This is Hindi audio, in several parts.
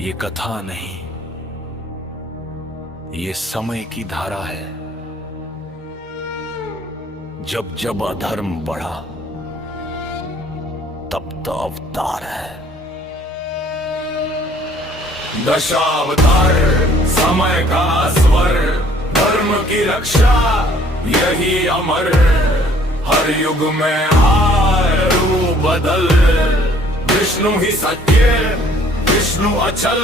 ये कथा नहीं, ये समय की धारा है। जब जब अधर्म बढ़ा तब तो अवतार है। दशावतार समय का स्वर, धर्म की रक्षा यही अमर। हर युग में आए रूप बदल, विष्णु ही सत्य, विष्णु अचल।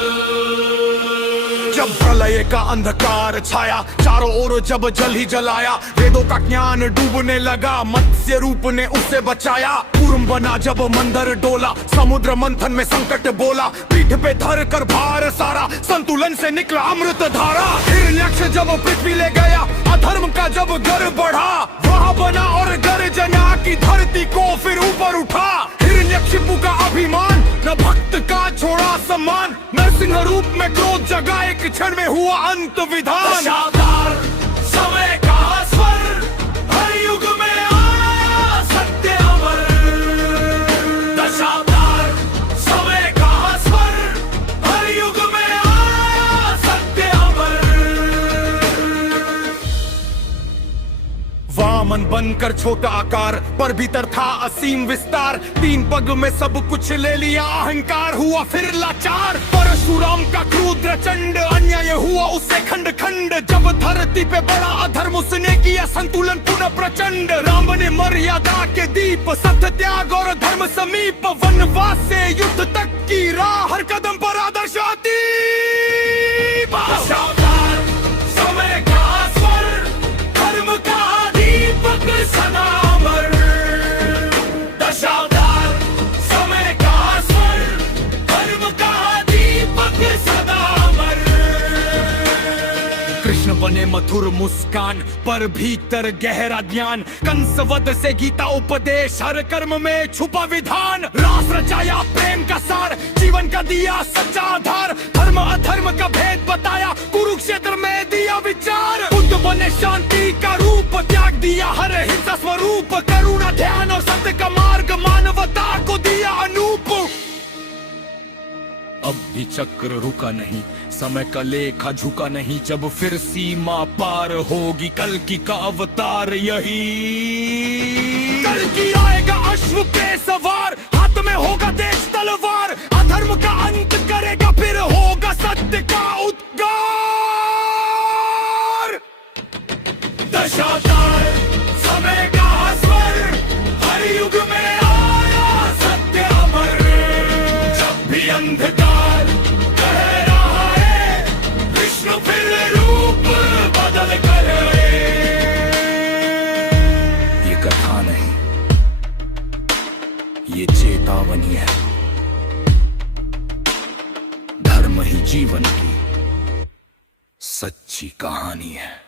जब प्रलय का अंधकार छाया चारों ओर, जब जल ही जलाया, वेदों का ज्ञान डूबने लगा, मत्स्य रूप ने उसे बचाया। कूर्म बना जब मंदर डोला, समुद्र मंथन में संकट बोला, पीठ पे धर कर भार सारा, संतुलन से निकला अमृत धारा। हिरण्यक्ष जब पृथ्वी ले गया, अधर्म का जब घर बढ़ा, वहां बना और गर्जना की धरती को फिर ऊपर उठा। हिरण्यकशिपु का अभिमान, न भक्त का छोड़ा सम्मान, नरसिंह रूप में क्रोध जगा, एक क्षण में हुआ अंत विधान। दशावतार समय का स्वर, हर युग में आया सत्य अमर। दशावतार समय का स्वर, हर युग में आया सत्य अमर। वामन बनकर छोटा आकार, पर भीतर था असीम विस्तार। 3 पग में सब कुछ ले लिया, अहंकार हुआ फिर लाचार। परशुराम का क्रूर प्रचंड, अन्याय हुआ उससे खंड खंड। जब धरती पे बड़ा अधर्म, उसने किया संतुलन पुनः प्रचंड। राम ने मर्यादा के दीप, सत्य त्याग और धर्म समीप। वनवास से युद्ध तक की राह, हर कदम पर आदर्श अतीब। दशावतार समय का स्वर, धर्म का दीपक सदा अमर। दशावतार समय का स्वर, धर्म का दीपक सदा अमर। कृष्ण बने मधुर मुस्कान, पर भीतर गहरा ज्ञान। कंसवध से गीता उपदेश, हर कर्म में छुपा विधान। रास रचाया प्रेम का सार, जीवन का दिया सच्चा आधार। धर्म अधर्म का भेद बताया, कुरुक्षेत्र में दिया विचार। बुद्ध बने शांति का रूप, त्याग दिया हर हिंसा स्वरूप। करुणा ध्यान और सत्य का मार्ग, मानवता को दिया अनूप। अब भी चक्र रुका नहीं, समय का लेखा झुका नहीं। जब फिर सीमा पार होगी, कल की का अवतार यही। कल की आएगा अश्व पे सवार, हाथ में होगा तेज तलवार। अधर्म का अंत करेगा, फिर होगा सत्य का उद्गार। दशावतार समय का स्वर, हर युग में आया सत्य अमर। जब भी अंधकार कह रहा है, विष्णु फिर रूप बदल कर आए। ये कथा नहीं, ये चेतावनी है। धर्म ही जीवन की सच्ची कहानी है।